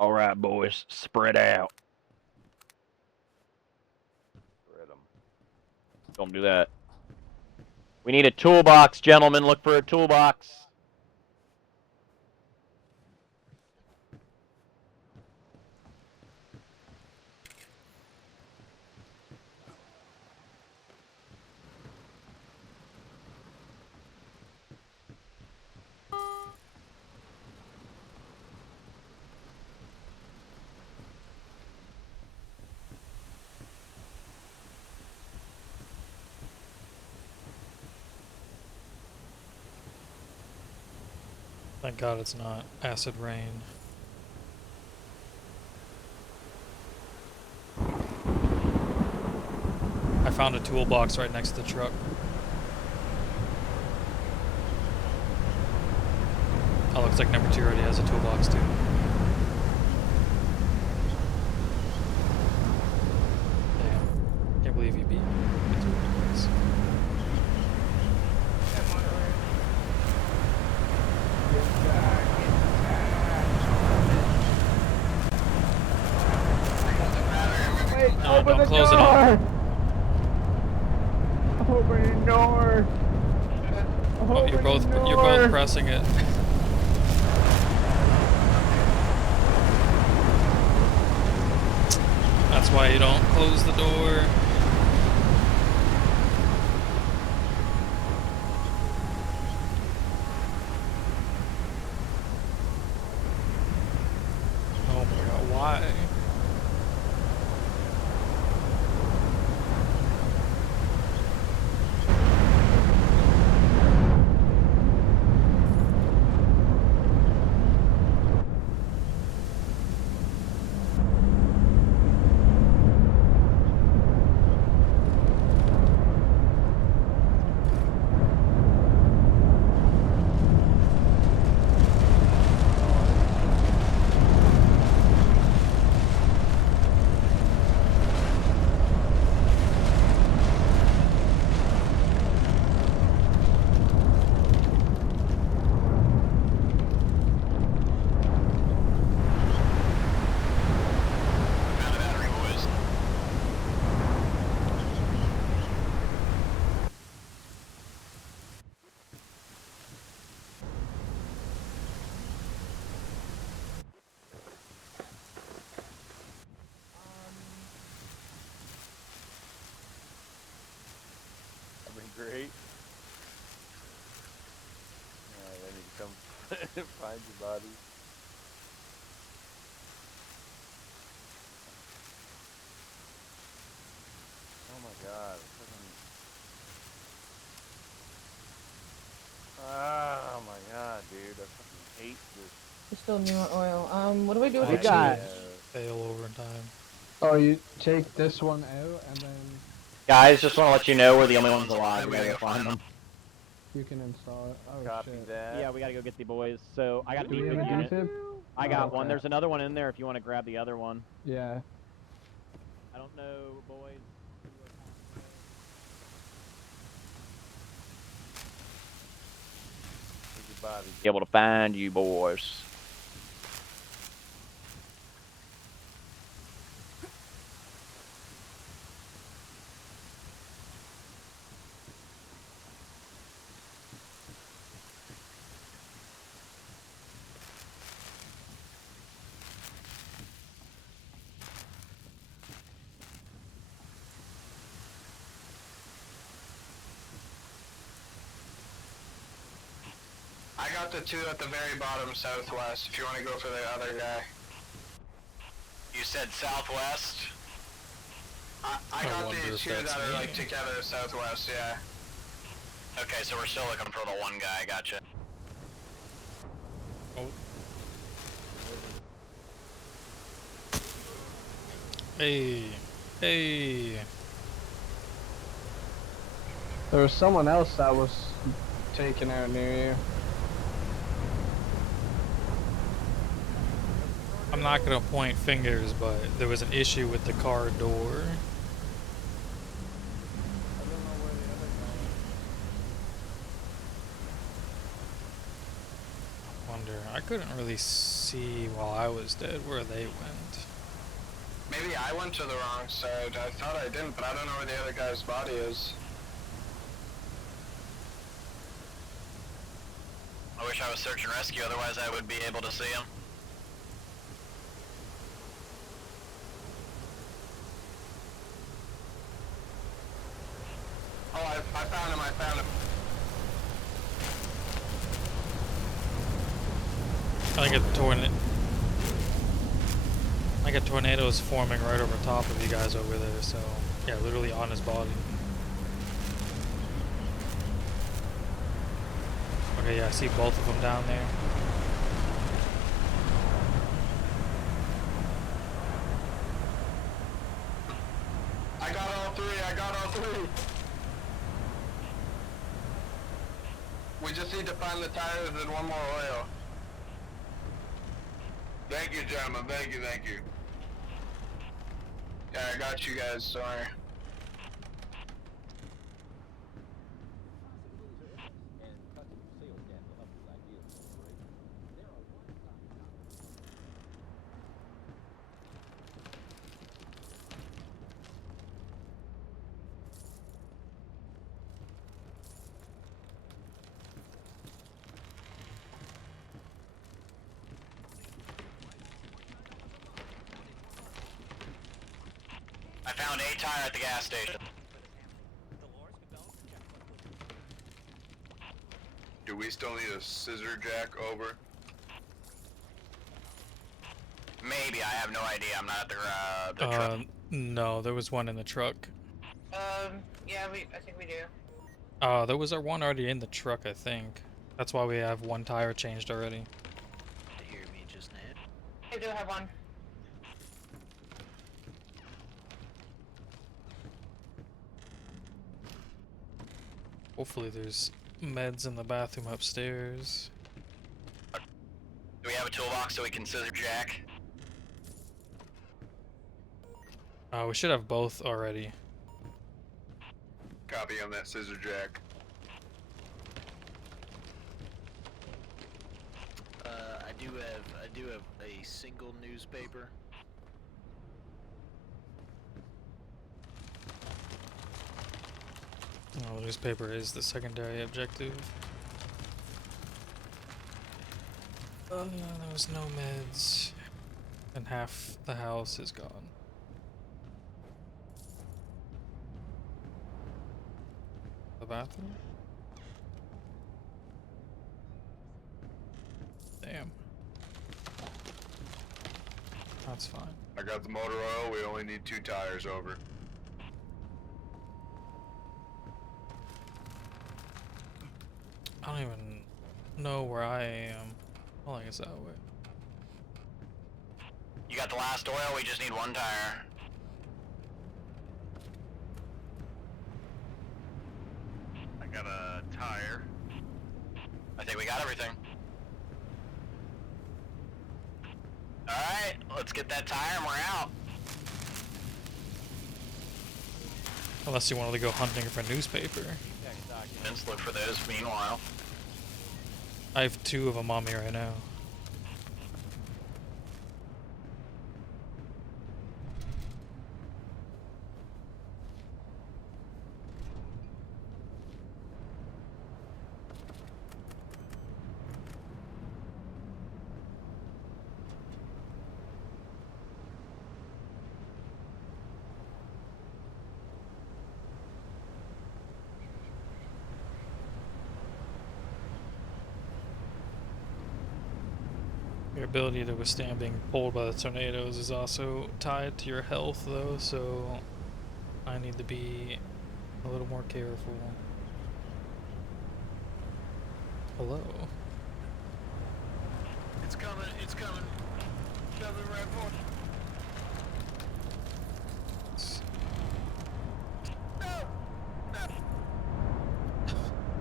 All right, boys, spread out. Spread them. Don't do that. We need a toolbox, gentlemen. Look for a toolbox. Thank God it's not acid rain. I found a toolbox right next to the truck. Oh, looks like number 2 already has a toolbox too. Damn. Can't believe you beat me. It's ridiculous. No, don't close it on. Open the door. Oh, you're both pressing it. That's why you don't close the door. Oh my God, why? Great. Alright, I need to come find your body. Oh my God. Oh my God, dude. I fucking hate this. We still need more oil. What do we do with We the got gas? fail over in time. Oh, you take this one out and then Guys, just want to let you know we're the only ones alive. We gotta go find them. you can install it. Oh Copy shit. that. Yeah, we gotta go get the boys. So I got a Do we have defib a unit. defib? I got Oh, one. okay. There's another one in there if you want to grab the other one. Yeah. I don't know, boys. Be able to find you boys. I got the 2 at the very bottom southwest, if you want to go for the other guy. You said southwest? I got the 2 that are like together southwest, yeah. Okay, so we're still looking for the one guy, gotcha. Oh. Hey. Hey. There was someone else that was taken out near you. I'm not gonna point fingers, but there was an issue with the car door. wonder. I couldn't really see while I was dead where they went. Maybe I went to the wrong side. I thought I didn't, but I don't know where the other guy's body is. I wish I was search and rescue, otherwise I would be able to see him. Oh, I found him, I found him. I think a tornado is forming right over top of you guys over there, so yeah, literally on his body. Okay, yeah, I see both of them down there. I got all three. We just need to find the tires and one more oil. Thank you, gentlemen, thank you. Yeah, I got you guys, sorry. I found a tire at the gas station. Do we still need a scissor jack over? Maybe, I have no idea. I'm not at the truck. No, there was one in the truck. Yeah, I think we do. There was one already in the truck, I think. That's why we have one tire changed already. To hear me just now. I do have one. Hopefully there's meds in the bathroom upstairs. Do we have a toolbox so we can scissor jack? We should have both already. Copy on that scissor jack. I do have a single newspaper. Oh, the newspaper is the secondary objective. Oh, there was no meds. And half the house is gone. The bathroom? Damn. That's fine. I got the motor oil, we only need 2 tires over. I don't even know where I am. I think it's that way. You got the last oil, we just need 1 tire. I got a tire. I think we got everything. Alright, let's get that tire and we're out. Unless you wanted to go hunting for newspaper. Let's look for those meanwhile. I have 2 of them on me right now. Your ability to withstand being pulled by the tornadoes is also tied to your health, though, so I need to be a little more careful. Hello. It's coming, it's coming. Coming right for it.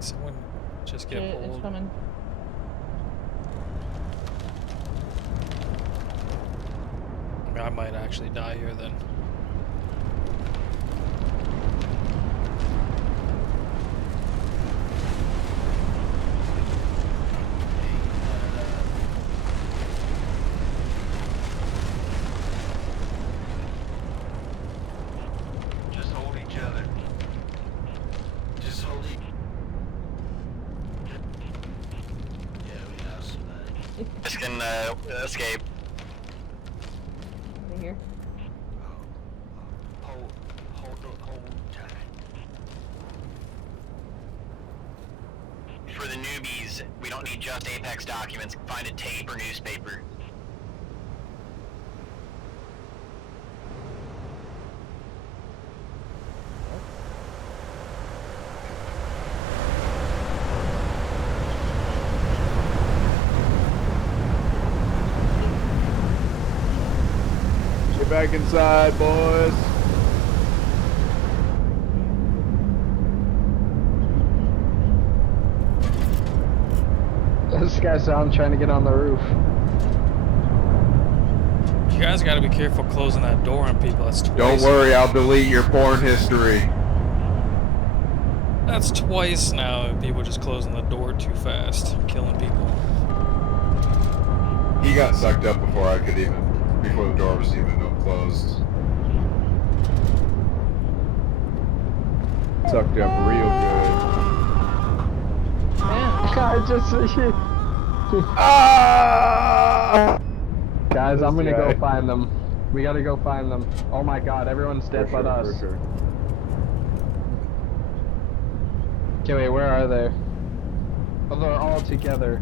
Someone just get Shit, pulled. it's coming. I mean, I might actually die here then. This can escape. Right here. Hold tight. For the newbies, we don't need just Apex documents. Find a tape or newspaper. Get back inside, boys. This guy said I'm trying to get on the roof. You guys gotta be careful closing that door on people. That's twice. Don't worry, I'll delete your porn history. That's twice now of people just closing the door too fast, killing people. He got sucked up before before the door was even closed. Sucked up real good. I just Guys, I'm gonna go find them. We gotta go find them. Oh my god, everyone's dead but us. For sure. Okay, wait, where are they? Oh, they're all together.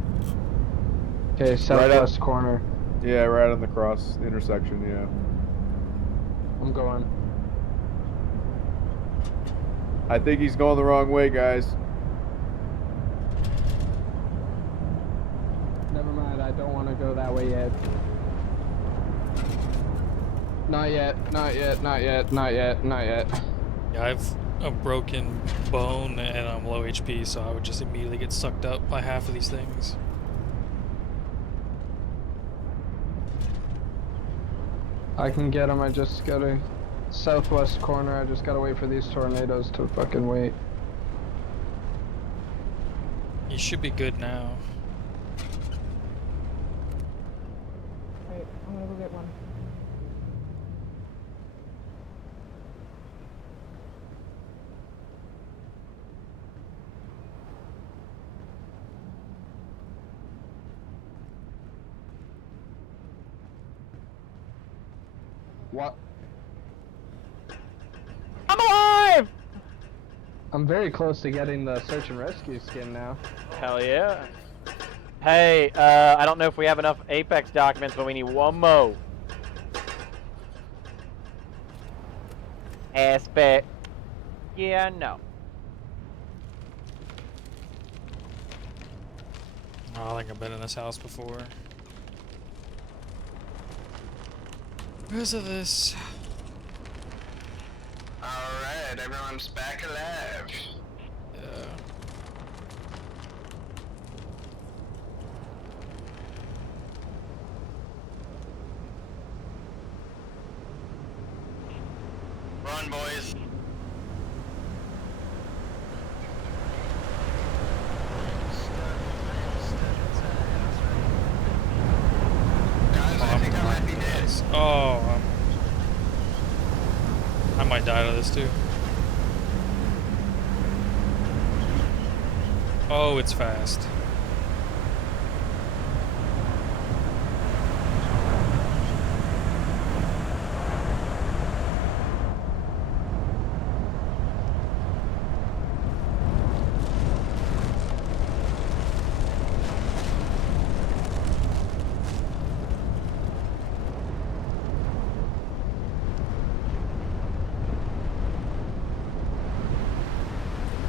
Okay, southwest corner. Yeah, right on the cross intersection, yeah. I'm going. I think he's going the wrong way, guys. Never mind, I don't want to go that way yet. Not yet, not yet, not yet, not yet, not yet. Yeah, I've a broken bone and I'm low HP, so I would just immediately get sucked up by half of these things. I can get them, I just gotta... Southwest corner, I just gotta wait for these tornadoes to fucking wait. You should be good now. Wait, I'm gonna go get one. What? I'm alive! I'm very close to getting the search and rescue skin now. Hell yeah. Hey, I don't know if we have enough Apex documents, but we need one more. Aspect. Yeah, no. Oh, I think I've been in this house before. Where's this? Alright, everyone's back alive. Yeah. Run, boys. Guys, I think I might be dead. Oh, I might die to this too. Oh, it's fast.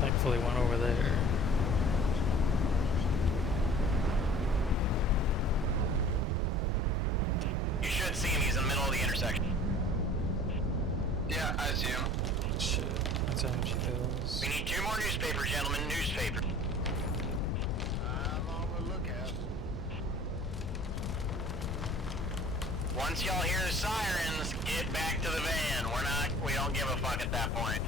Thankfully went over there. You should see him, he's in the middle of the intersection. Yeah, I see him. Shit, that's energy bills. We need 2 more newspapers, gentlemen, newspaper. I'm on the lookout. Once y'all hear the sirens, get back to the van. We don't give a fuck at that point.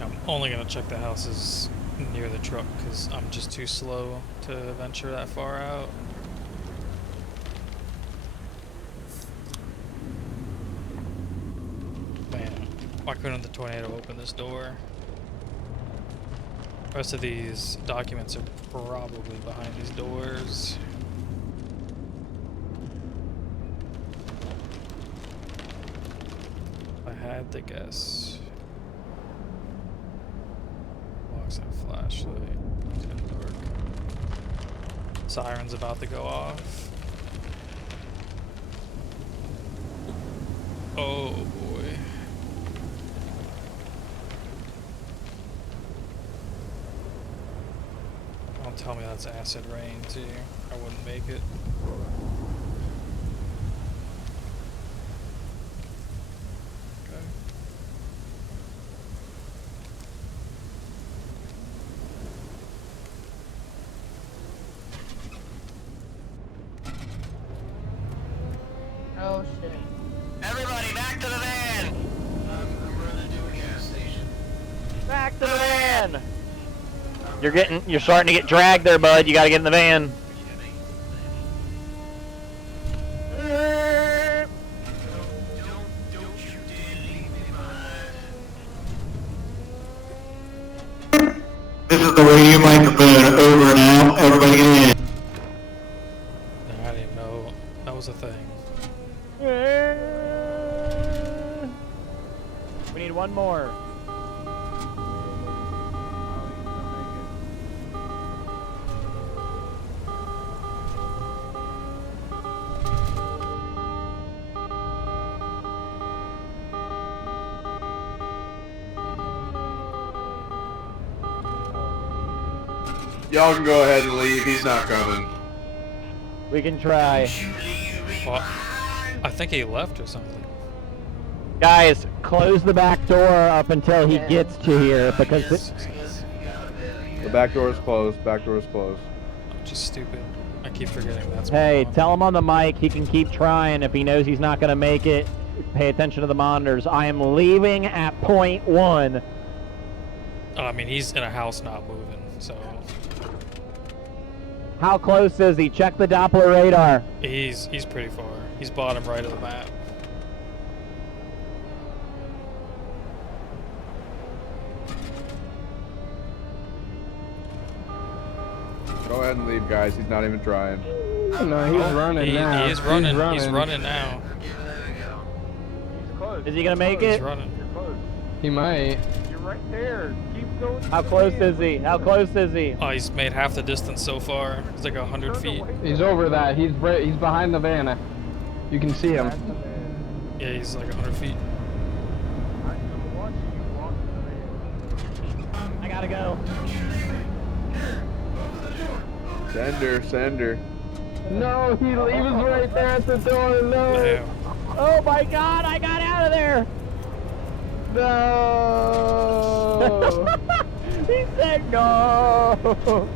I'm only gonna check the houses near the truck because I'm just too slow to venture that far out. Man, why couldn't the tornado open this door? Rest of these documents are probably behind these doors. If I had to guess. Box and flashlight. Didn't work. Siren's about to go off. Oh boy. Don't tell me that's acid rain too. I wouldn't make it. Okay. Oh shit. Everybody back to the van! I'm running to a gas station. Back to the van! You're starting to get dragged there, bud. You gotta get in the van. Don't you dare leave me behind. This is the radio microphone. Over and out. Everybody get in. No, I didn't even know that was a thing. We need one more. Y'all can go ahead and leave. He's not coming. We can try. Well, I think he left or something. Guys, close the back door up until he gets to here because The back door is closed. Back door is closed. I'm just stupid. I keep forgetting that's hey, what tell him on the mic he can keep trying. If he knows he's not going to make it, pay attention to the monitors. I am leaving at point 1. I mean, he's in a house not moving, so How close is he? Check the Doppler radar. he's pretty far. He's bottom right of the map. Go ahead and leave, guys. He's not even trying. No, he's running now. He is running. He's running now. Is he going to make He's it? running. He might. You're right there. Keep going. How close is he? How close is he? Oh, he's made half the distance so far. It's like 100 feet. He's over that. He's behind the van. You can see him. Yeah, he's like 100 feet. I'm watching you walk to the van. I gotta go. Send her. No, he was right there at the door. No. Damn. Oh my god, I got out of there! No. He said no!